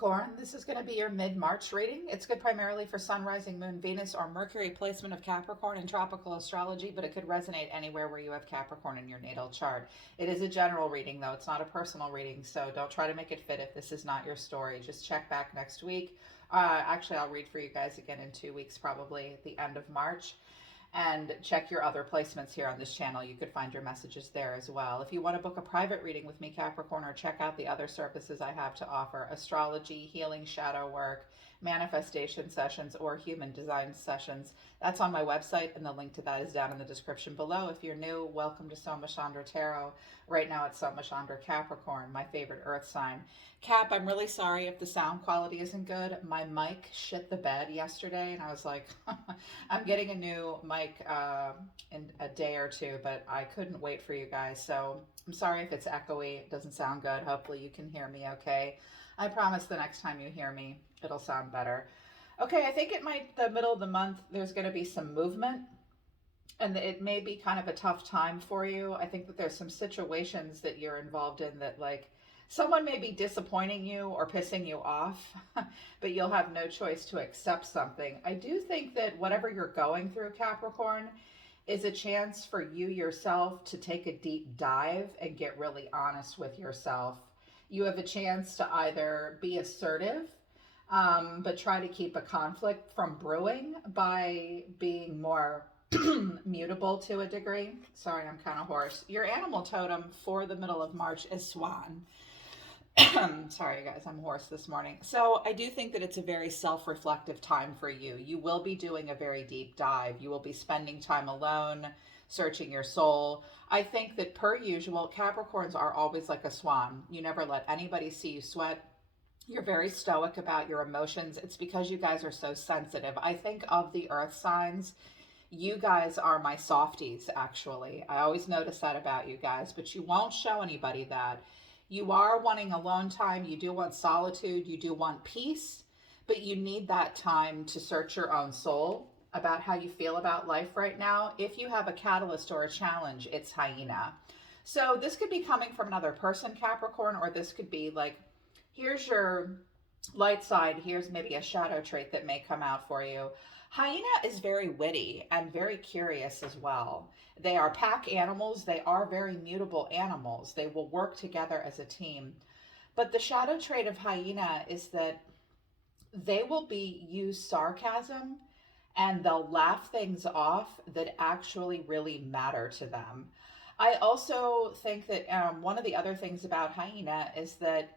Capricorn, this is going to be your mid-March reading. It's good primarily for Sun, Rising, Moon, Venus, or Mercury placement of Capricorn in tropical astrology, but it could resonate anywhere where you have Capricorn in your natal chart. It is a general reading, though. It's not a personal reading, so don't try to make it fit if this is not your story. Just check back next week. Actually, I'll read for you guys again in 2 weeks, probably at the end of March. And check your other placements here on this channel. You could find your messages there as well. If you want to book a private reading with me, Capricorn, or check out the other services I have to offer, astrology, healing, shadow work, manifestation sessions, or human design sessions, that's on my website, and the link to that is down in the description below. If you're new, welcome to Soma Chandra Tarot. Right now it's Soma Chandra Capricorn, my favorite earth sign. Cap, I'm really sorry if the sound quality isn't good. My mic shit the bed yesterday, and I was like, I'm getting a new mic in a day or two, but I couldn't wait for you guys. So I'm sorry if it's echoey, it doesn't sound good. Hopefully you can hear me okay. I promise the next time you hear me, it'll sound better. Okay, I think the middle of the month, there's going to be some movement, and it may be kind of a tough time for you. I think that there's some situations that you're involved in that, like, someone may be disappointing you or pissing you off, but you'll have no choice to accept something. I do think that whatever you're going through, Capricorn, is a chance for you yourself to take a deep dive and get really honest with yourself. You have a chance to either be assertive, but try to keep a conflict from brewing by being more mutable to a degree. Sorry, I'm kind of hoarse. Your animal totem for the middle of March is swan. Sorry, guys, I'm hoarse this morning. So I do think that it's a very self-reflective time for you. You will be doing a very deep dive. You will be spending time alone, searching your soul. I think that, per usual, Capricorns are always like a swan. You never let anybody see you sweat. You're very stoic about your emotions. It's because you guys are so sensitive. I think of the earth signs, you guys are my softies, actually. I always notice that about you guys, but you won't show anybody that. You are wanting alone time. You do want solitude. You do want peace, but you need that time to search your own soul about how you feel about life right now. If you have a catalyst or a challenge, it's hyena. So this could be coming from another person, Capricorn, or this could be like, here's your light side. Here's maybe a shadow trait that may come out for you. Hyena is very witty and very curious as well. They are pack animals. They are very mutable animals. They will work together as a team. But the shadow trait of hyena is that they will use sarcasm, and they'll laugh things off that actually really matter to them. I also think that one of the other things about hyena is that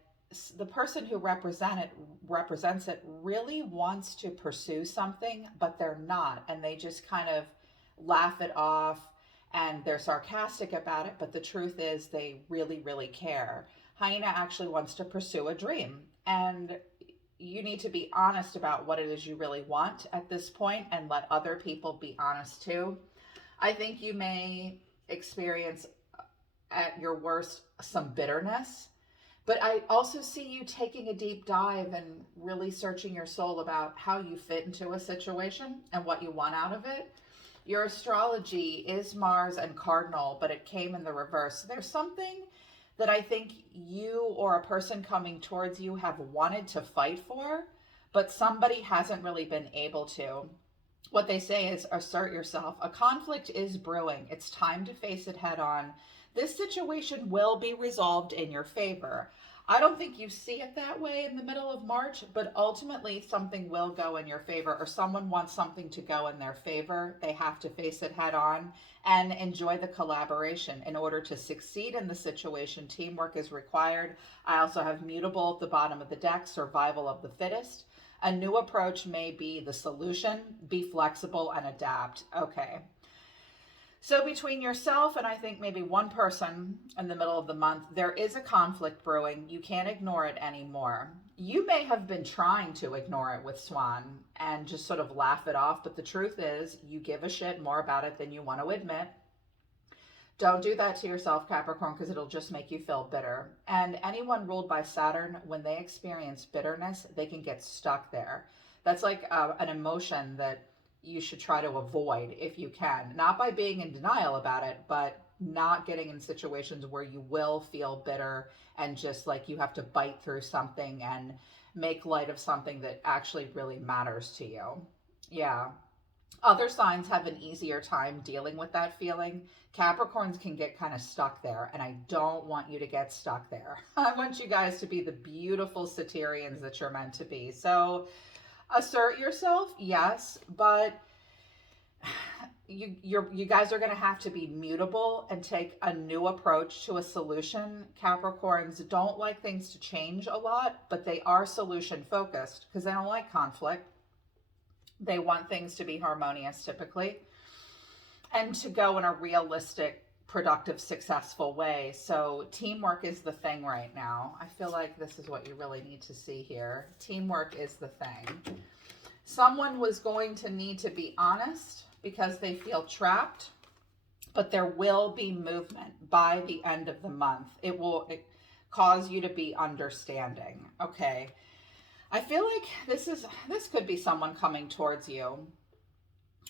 the person who represents it really wants to pursue something, but they're not, and they just kind of laugh it off, and they're sarcastic about it, but the truth is they really, really care. Hyena actually wants to pursue a dream, and you need to be honest about what it is you really want at this point, and let other people be honest too. I think you may experience, at your worst, some bitterness, but I also see you taking a deep dive and really searching your soul about how you fit into a situation and what you want out of it. Your astrology is Mars and Cardinal, but it came in the reverse. There's something that I think you or a person coming towards you have wanted to fight for, but somebody hasn't really been able to. What they say is assert yourself. A conflict is brewing. It's time to face it head on. This situation will be resolved in your favor. I don't think you see it that way in the middle of March, but ultimately something will go in your favor, or someone wants something to go in their favor. They have to face it head on and enjoy the collaboration. In order to succeed in the situation, teamwork is required. I also have mutable at the bottom of the deck, survival of the fittest. A new approach may be the solution. Be flexible and adapt. Okay. So between yourself and I think maybe one person in the middle of the month, there is a conflict brewing. You can't ignore it anymore. You may have been trying to ignore it with Swan and just sort of laugh it off, but the truth is you give a shit more about it than you want to admit. Don't do that to yourself, Capricorn, because it'll just make you feel bitter. And anyone ruled by Saturn, when they experience bitterness, they can get stuck there. That's like an emotion that you should try to avoid if you can. Not by being in denial about it, but not getting in situations where you will feel bitter and just like you have to bite through something and make light of something that actually really matters to you. Yeah. Other signs have an easier time dealing with that feeling. Capricorns can get kind of stuck there, and I don't want you to get stuck there. I want you guys to be the beautiful Satyrians that you're meant to be. So assert yourself, yes, but you guys are going to have to be mutable and take a new approach to a solution. Capricorns don't like things to change a lot, but they are solution focused because they don't like conflict. They want things to be harmonious typically and to go in a realistic, productive, successful way. So teamwork is the thing right now. I feel like this is what you really need to see here. Teamwork is the thing. Someone was going to need to be honest because they feel trapped, but there will be movement by the end of the month. It will cause you to be understanding. Okay. I feel like this could be someone coming towards you,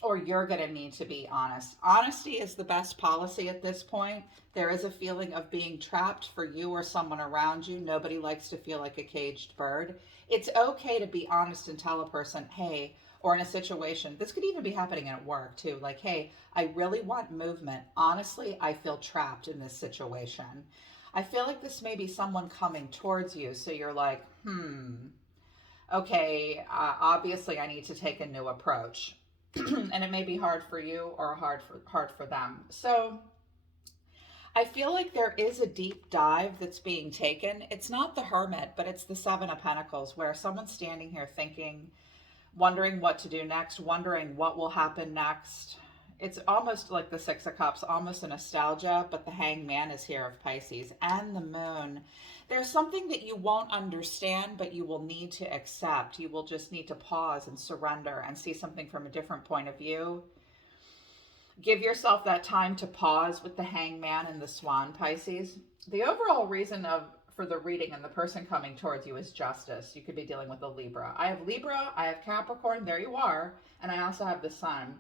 or you're going to need to be honest. Honesty is the best policy at this point. There is a feeling of being trapped for you or someone around you. Nobody likes to feel like a caged bird. It's okay to be honest and tell a person, hey, or in a situation, this could even be happening at work too, like, hey, I really want movement. Honestly, I feel trapped in this situation. I feel like this may be someone coming towards you. So you're like, okay, obviously I need to take a new approach. And it may be hard for you or hard for them. So I feel like there is a deep dive that's being taken. It's not the Hermit, but it's the Seven of Pentacles, where someone's standing here thinking, wondering what to do next, wondering what will happen next. It's almost like the Six of Cups, almost a nostalgia, but the Hangman is here of Pisces and the Moon. There's something that you won't understand, but you will need to accept. You will just need to pause and surrender and see something from a different point of view. Give yourself that time to pause with the Hangman and the Swan, Pisces. The overall reason for the reading and the person coming towards you is justice. You could be dealing with a Libra. I have Libra, I have Capricorn, there you are, and I also have the Sun.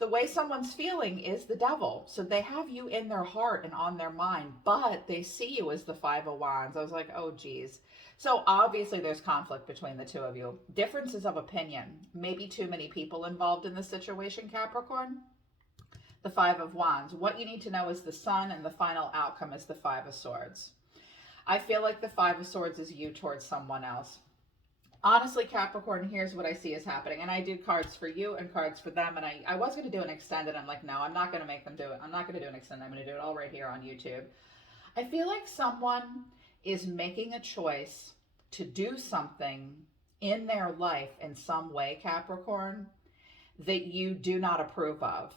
The way someone's feeling is the Devil. So they have you in their heart and on their mind, but they see you as the Five of Wands. I was like, oh geez. So obviously there's conflict between the two of you. Differences of opinion. Maybe too many people involved in this situation, Capricorn. The Five of Wands. What you need to know is the Sun, and the final outcome is the Five of Swords. I feel like the Five of Swords is you towards someone else. Honestly, Capricorn, here's what I see is happening. And I did cards for you and cards for them. And I was going to do an extended. I'm like, no, I'm not going to make them do it. I'm not going to do an extended. I'm going to do it all right here on YouTube. I feel like someone is making a choice to do something in their life in some way, Capricorn, that you do not approve of.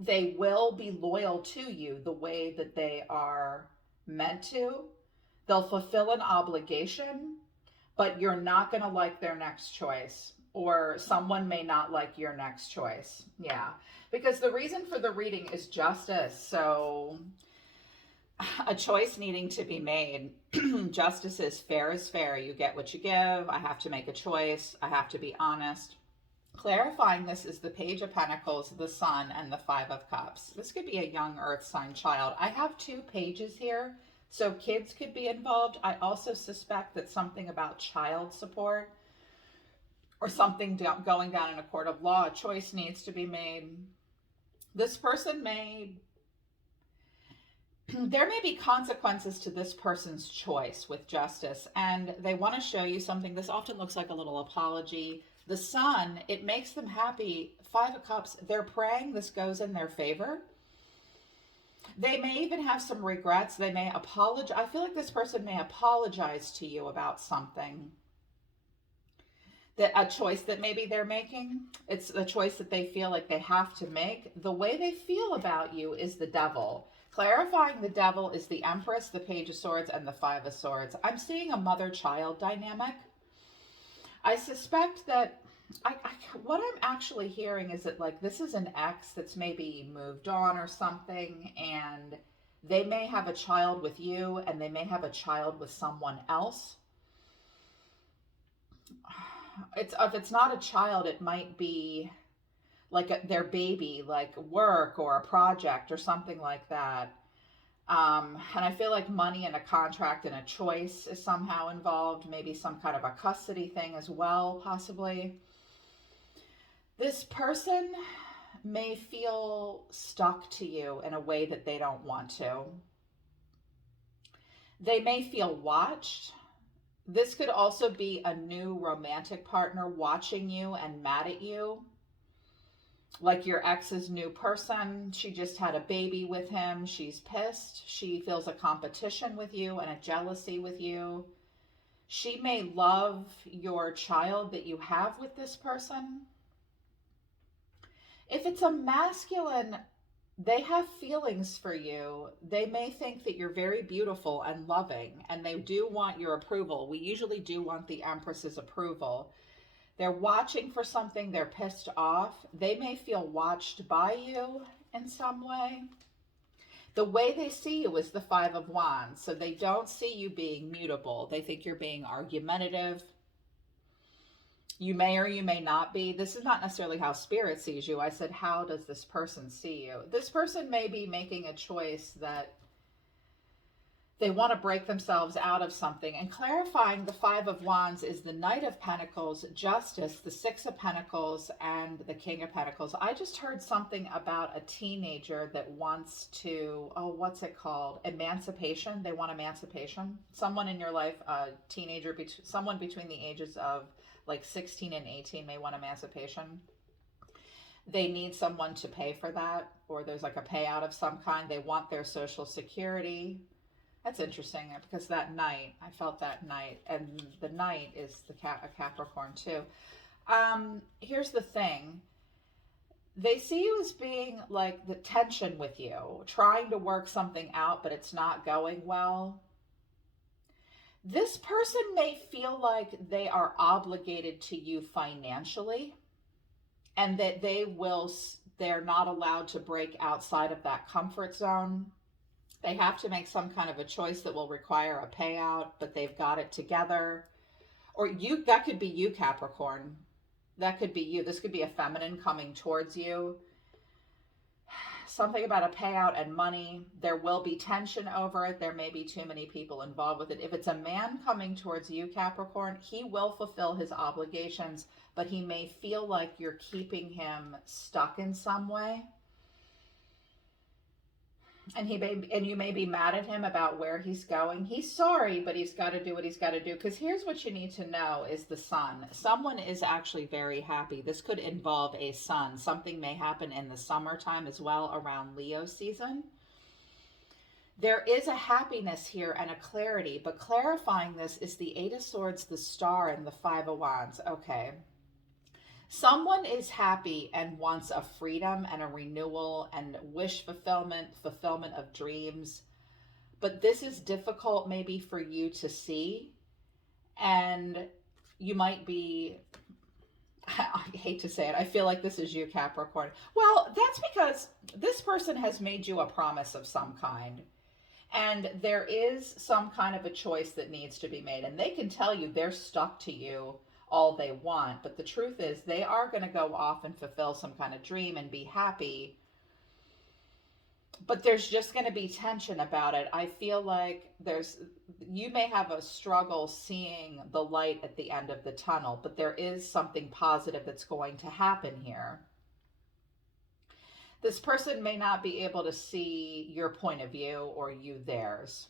They will be loyal to you the way that they are meant to. They'll fulfill an obligation, but you're not going to like their next choice, or someone may not like your next choice. Yeah, because the reason for the reading is justice. So a choice needing to be made. Justice is fair. You get what you give. I have to make a choice. I have to be honest. Clarifying this is the Page of Pentacles, the Sun, and the Five of Cups. This could be a young earth sign child. I have two pages here, so kids could be involved. I also suspect that something about child support or something going down in a court of law, a choice needs to be made. This person there may be consequences to this person's choice with justice, and they want to show you something. This often looks like a little apology. The Sun, it makes them happy. Five of Cups, they're praying this goes in their favor. They may even have some regrets. They may apologize. I feel like this person may apologize to you about something. That a choice that maybe they're making. It's a choice that they feel like they have to make. The way they feel about you is the Devil. Clarifying the Devil is the Empress, the Page of Swords, and the Five of Swords. I'm seeing a mother-child dynamic. I suspect that what I'm actually hearing is that, like, this is an ex that's maybe moved on or something, and they may have a child with you, and they may have a child with someone else. If it's not a child, it might be like their baby, like work or a project or something like that. And I feel like money and a contract and a choice is somehow involved, maybe some kind of a custody thing as well, possibly. This person may feel stuck to you in a way that they don't want to. They may feel watched. This could also be a new romantic partner watching you and mad at you. Like your ex's new person, she just had a baby with him. She's pissed. She feels a competition with you and a jealousy with you. She may love your child that you have with this person. If it's a masculine, they have feelings for you. They may think that you're very beautiful and loving, and they do want your approval. We usually do want the Empress's approval. They're watching for something. They're pissed off. They may feel watched by you in some way. The way they see you is the Five of Wands. So they don't see you being mutable. They think you're being argumentative. You may or you may not be. This is not necessarily how Spirit sees you. I said, how does this person see you? This person may be making a choice that they want to break themselves out of something. And clarifying, the Five of Wands is the Knight of Pentacles, Justice, the Six of Pentacles, and the King of Pentacles. I just heard something about a teenager that wants to, oh, what's it called? Emancipation. They want emancipation. Someone in your life, a teenager, someone between the ages of like 16 and 18 may want emancipation. They need someone to pay for that, or there's like a payout of some kind. They want their Social Security. That's interesting because that Knight, I felt that Knight, and the Knight is a Capricorn too. Here's the thing. They see you as being like the tension with you, trying to work something out, but it's not going well. This person may feel like they are obligated to you financially, and that they're not allowed to break outside of that comfort zone. They have to make some kind of a choice that will require a payout, but they've got it together. Or you, that could be you, Capricorn. That could be you. This could be a feminine coming towards you. Something about a payout and money. There will be tension over it. There may be too many people involved with it. If it's a man coming towards you, Capricorn, he will fulfill his obligations, but he may feel like you're keeping him stuck in some way. And you may be mad at him about where he's going. He's sorry, but he's got to do what he's got to do. Because here's what you need to know is the sun. Someone is actually very happy. This could involve a sun. Something may happen in the summertime as well, around Leo season. There is a happiness here and a clarity, but clarifying this is the Eight of Swords, the Star, and the Five of Wands. Okay. Someone is happy and wants a freedom and a renewal and wish fulfillment of dreams. But this is difficult maybe for you to see. And you might be, I hate to say it, I feel like this is you, Capricorn. Well, that's because this person has made you a promise of some kind. And there is some kind of a choice that needs to be made. And they can tell you they're stuck to you all they want, but the truth is they are going to go off and fulfill some kind of dream and be happy, but there's just going to be tension about it. I feel like you may have a struggle seeing the light at the end of the tunnel, but there is something positive that's going to happen here. This person may not be able to see your point of view or you theirs.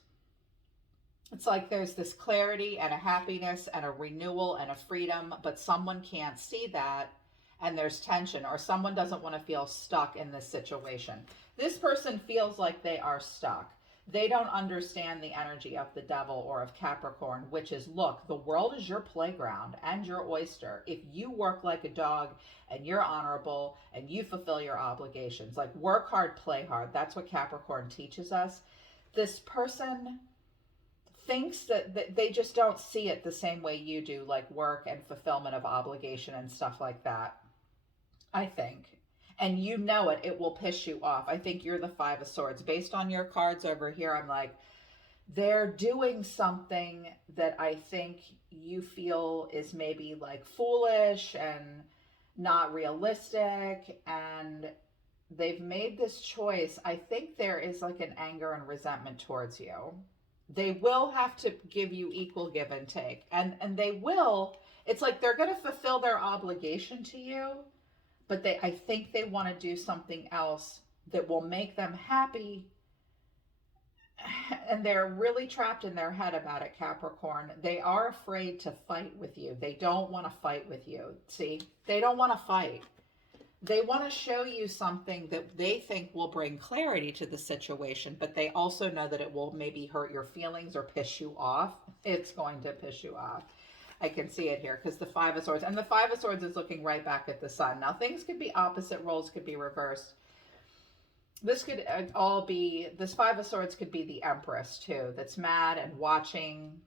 It's like there's this clarity and a happiness and a renewal and a freedom, but someone can't see that and there's tension, or someone doesn't want to feel stuck in this situation. This person feels like they are stuck. They don't understand the energy of the devil or of Capricorn, which is, look, the world is your playground and your oyster. If you work like a dog and you're honorable and you fulfill your obligations, like work hard, play hard. That's what Capricorn teaches us. This person thinks that they just don't see it the same way you do, like work and fulfillment of obligation and stuff like that, I think. And you know it, it will piss you off. I think you're the Five of Swords. Based on your cards over here, I'm like, they're doing something that I think you feel is maybe like foolish and not realistic, and they've made this choice. I think there is like an anger and resentment towards you. They will have to give you equal give and take. And they will, it's like they're going to fulfill their obligation to you, but I think they want to do something else that will make them happy. And they're really trapped in their head about it, Capricorn. They are afraid to fight with you. They don't want to fight with you. See, they don't want to fight. They want to show you something that they think will bring clarity to the situation, but they also know that it will maybe hurt your feelings or piss you off. It's going to piss you off. I can see it here because the Five of Swords, and the Five of Swords is looking right back at the Sun. Now, things could be opposite, roles could be reversed. This could all be, this Five of Swords could be the Empress too, that's mad and watching.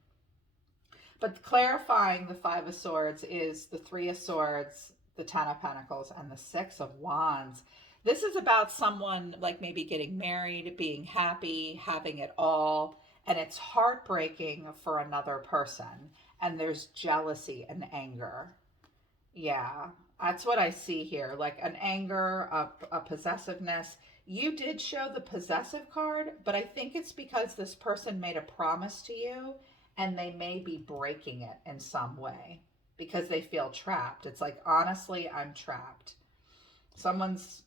But clarifying the Five of Swords is the Three of Swords, the Ten of Pentacles, and the Six of Wands. This is about someone like maybe getting married, being happy, having it all, and it's heartbreaking for another person. And there's jealousy and anger. Yeah, that's what I see here. Like an anger, a possessiveness. You did show the possessive card, but I think it's because this person made a promise to you and they may be breaking it in some way because they feel trapped. It's like, honestly, I'm trapped. Someone's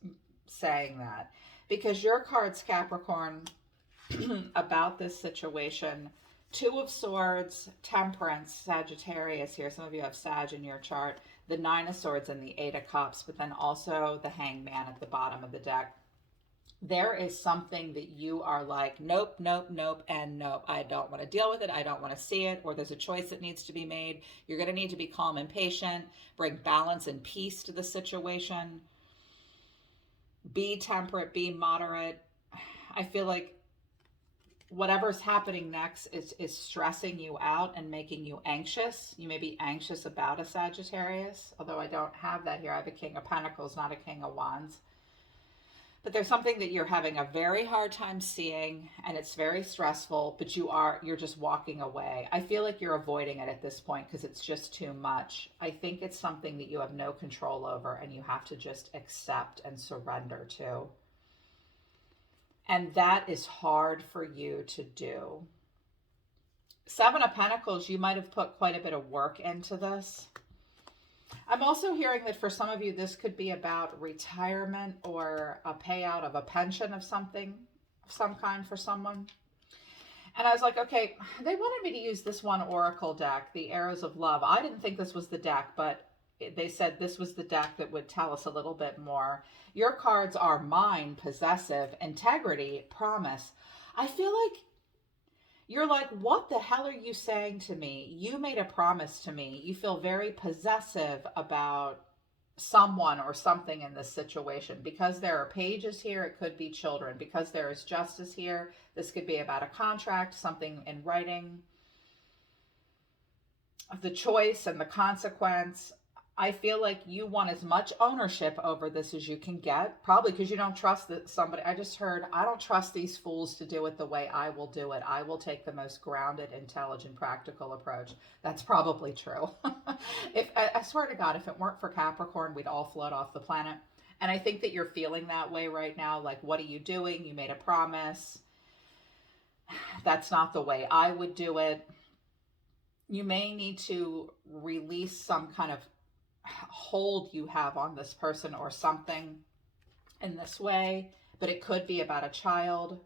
saying that because your cards, Capricorn, about this situation, Two of Swords, Temperance, Sagittarius here. Some of you have Sag in your chart. The Nine of Swords and the Eight of Cups, but then also the Hangman at the bottom of the deck. There is something that you are like, nope, nope, nope, and nope. I don't want to deal with it. I don't want to see it. Or there's a choice that needs to be made. You're going to need to be calm and patient. Bring balance and peace to the situation. Be temperate. Be moderate. I feel like whatever's happening next is stressing you out and making you anxious. You may be anxious about a Sagittarius, although I don't have that here. I have a King of Pentacles, not a King of Wands. But there's something that you're having a very hard time seeing, and it's very stressful, but you're just walking away. I feel like you're avoiding it at this point because it's just too much. I think it's something that you have no control over and you have to just accept and surrender to. And that is hard for you to do. Seven of Pentacles, you might have put quite a bit of work into this. I'm also hearing that for some of you, this could be about retirement or a payout of a pension of something, of some kind for someone. And I was like, okay, they wanted me to use this one Oracle deck, the Arrows of Love. I didn't think this was the deck, but they said this was the deck that would tell us a little bit more. Your cards are mind, possessive, integrity, promise. I feel like you're like, what the hell are you saying to me? You made a promise to me. You feel very possessive about someone or something in this situation. Because there are pages here, it could be children. Because there is justice here, this could be about a contract, something in writing. The choice and the consequence. I feel like you want as much ownership over this as you can get, probably because you don't trust that somebody. I just heard, I don't trust these fools to do it the way I will do it. I will take the most grounded, intelligent, practical approach. That's probably true. I swear to God, if it weren't for Capricorn, we'd all float off the planet. And I think that you're feeling that way right now. Like, what are you doing? You made a promise. That's not the way I would do it. You may need to release some kind of hold you have on this person or something in this way, but it could be about a child.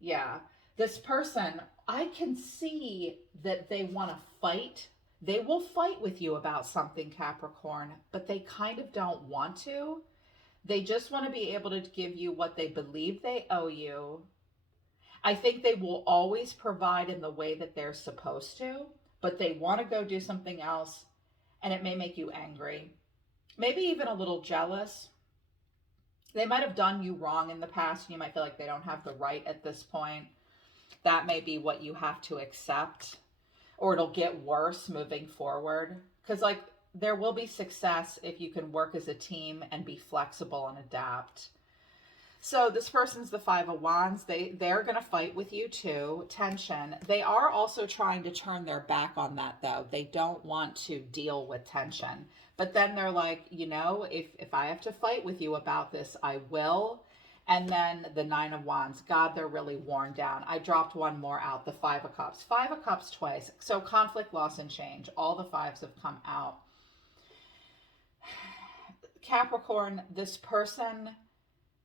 Yeah, this person, I can see that they want to fight. They will fight with you about something, Capricorn, but they kind of don't want to. They just want to be able to give you what they believe they owe you. I think they will always provide in the way that they're supposed to, but they want to go do something else. And it may make you angry, maybe even a little jealous. They might have done you wrong in the past. And you might feel like they don't have the right at this point. That may be what you have to accept, or it'll get worse moving forward. Because like there will be success if you can work as a team and be flexible and adapt. So this person's the Five of Wands. They're going to fight with you too. Tension. They are also trying to turn their back on that though. They don't want to deal with tension. But then they're like, you know, if I have to fight with you about this, I will. And then the Nine of Wands. God, they're really worn down. I dropped one more out, the Five of Cups. Five of Cups twice. So conflict, loss, and change. All the fives have come out. Capricorn, this person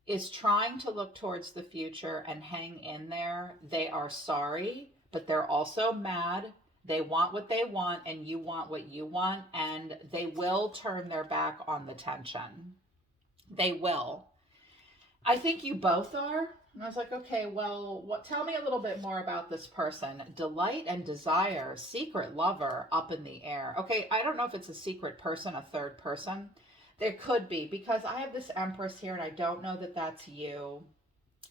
is trying to look towards the future and hang in there. They are sorry, but they're also mad. They want what they want and you want what you want, and they will turn their back on the tension. They will. I think you both are. And I was like, okay, well, tell me a little bit more about this person. Delight and desire, secret lover, up in the air. Okay, I don't know if it's a secret person, a third person. There could be, because I have this Empress here and I don't know that that's you.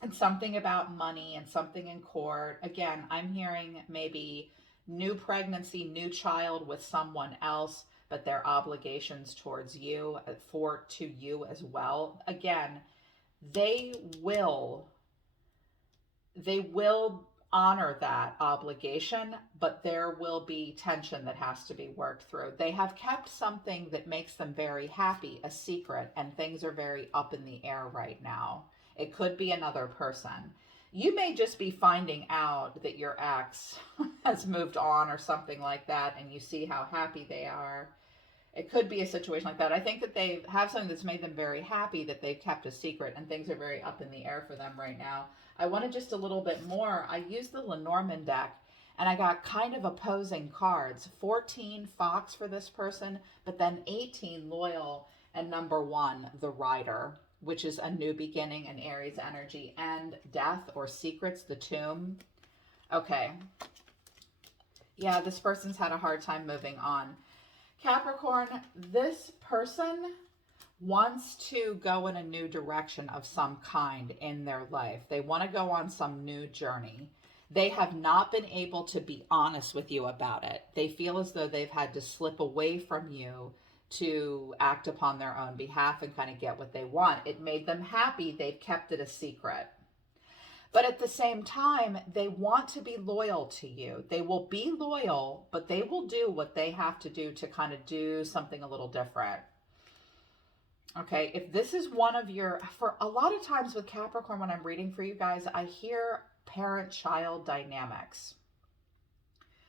And something about money and something in court. Again, I'm hearing maybe new pregnancy, new child with someone else, but their obligations towards you, to you as well. Again, they will honor that obligation, but there will be tension that has to be worked through. They have kept something that makes them very happy, a secret, and things are very up in the air right now. It could be another person. You may just be finding out that your ex has moved on or something like that, and you see how happy they are. It could be a situation like that. I think that they have something that's made them very happy that they've kept a secret, and things are very up in the air for them right now. I wanted just a little bit more. I used the Lenormand deck, and I got kind of opposing cards. 14 Fox for this person, but then 18 Loyal, and number 1, the Rider, which is a new beginning, an Aries energy, and Death or Secrets, the Tomb. Okay. Yeah, this person's had a hard time moving on. Capricorn, this person wants to go in a new direction of some kind in their life. They want to go on some new journey. They have not been able to be honest with you about it. They feel as though they've had to slip away from you to act upon their own behalf and kind of get what they want. It made them happy. They've kept it a secret. But at the same time, they want to be loyal to you. They will be loyal, but they will do what they have to do to kind of do something a little different. Okay, if this is one of your, for a lot of times with Capricorn, when I'm reading for you guys, I hear parent-child dynamics.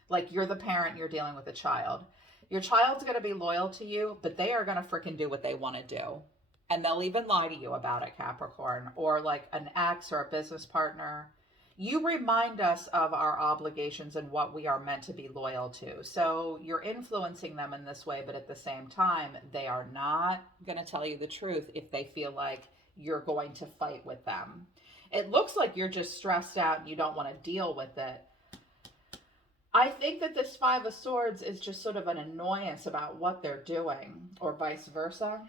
Like you're the parent, you're dealing with a child. Your child's going to be loyal to you, but they are going to freaking do what they want to do. And they'll even lie to you about it, Capricorn, or like an ex or a business partner. You remind us of our obligations and what we are meant to be loyal to. So you're influencing them in this way, but at the same time, they are not going to tell you the truth if they feel like you're going to fight with them. It looks like you're just stressed out and you don't want to deal with it. I think that this Five of Swords is just sort of an annoyance about what they're doing, or vice versa.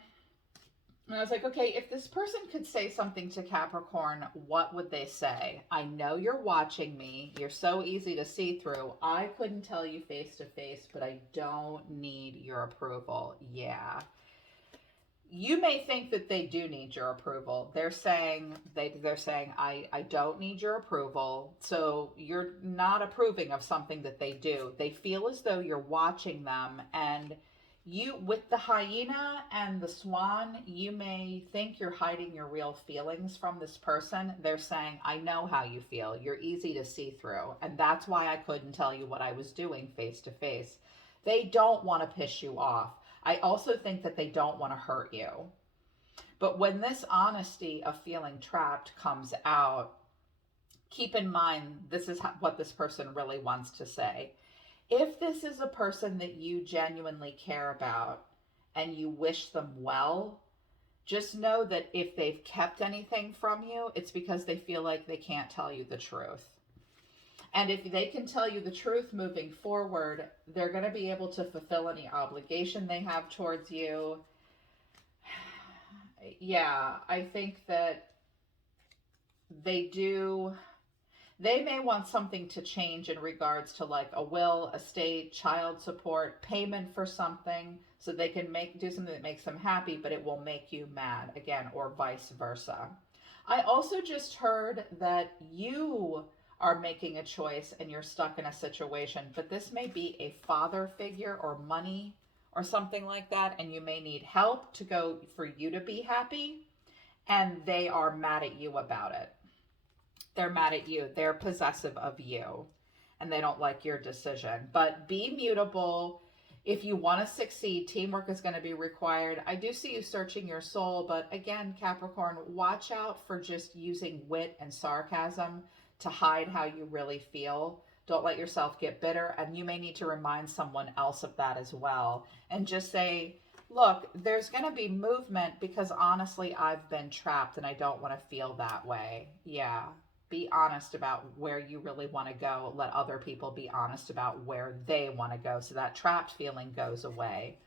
And I was like, okay, if this person could say something to Capricorn, what would they say? I know you're watching me. You're so easy to see through. I couldn't tell you face to face, but I don't need your approval. Yeah. You may think that they do need your approval. They're saying I don't need your approval. So you're not approving of something that they do. They feel as though you're watching them, and you, with the hyena and the swan, you may think you're hiding your real feelings from this person. They're saying, I know how you feel. You're easy to see through. And that's why I couldn't tell you what I was doing face to face. They don't want to piss you off. I also think that they don't want to hurt you. But when this honesty of feeling trapped comes out, keep in mind, this is what this person really wants to say. If this is a person that you genuinely care about and you wish them well, just know that if they've kept anything from you, it's because they feel like they can't tell you the truth. And if they can tell you the truth moving forward, they're going to be able to fulfill any obligation they have towards you. Yeah, I think that they do. They may want something to change in regards to like a will, estate, child support, payment for something, so they can do something that makes them happy, but it will make you mad, again, or vice versa. I also just heard that you are making a choice and you're stuck in a situation, but this may be a father figure or money or something like that, and you may need help to go for you to be happy, and they are mad at you about it. They're mad at you. They're possessive of you and they don't like your decision. But be mutable. If you want to succeed, teamwork is going to be required. I do see you searching your soul, but again, Capricorn, watch out for just using wit and sarcasm to hide how you really feel. Don't let yourself get bitter, and you may need to remind someone else of that as well. And just say, look, there's going to be movement because honestly, I've been trapped and I don't want to feel that way. Yeah. Be honest about where you really want to go. Let other people be honest about where they want to go so that trapped feeling goes away.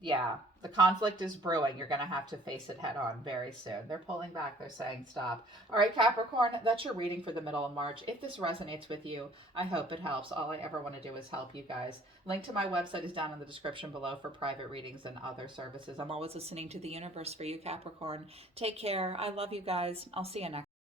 Yeah, the conflict is brewing. You're going to have to face it head on very soon. They're pulling back. They're saying stop. All right, Capricorn, that's your reading for the middle of March. If this resonates with you, I hope it helps. All I ever want to do is help you guys. Link to my website is down in the description below for private readings and other services. I'm always listening to the universe for you, Capricorn. Take care. I love you guys. I'll see you next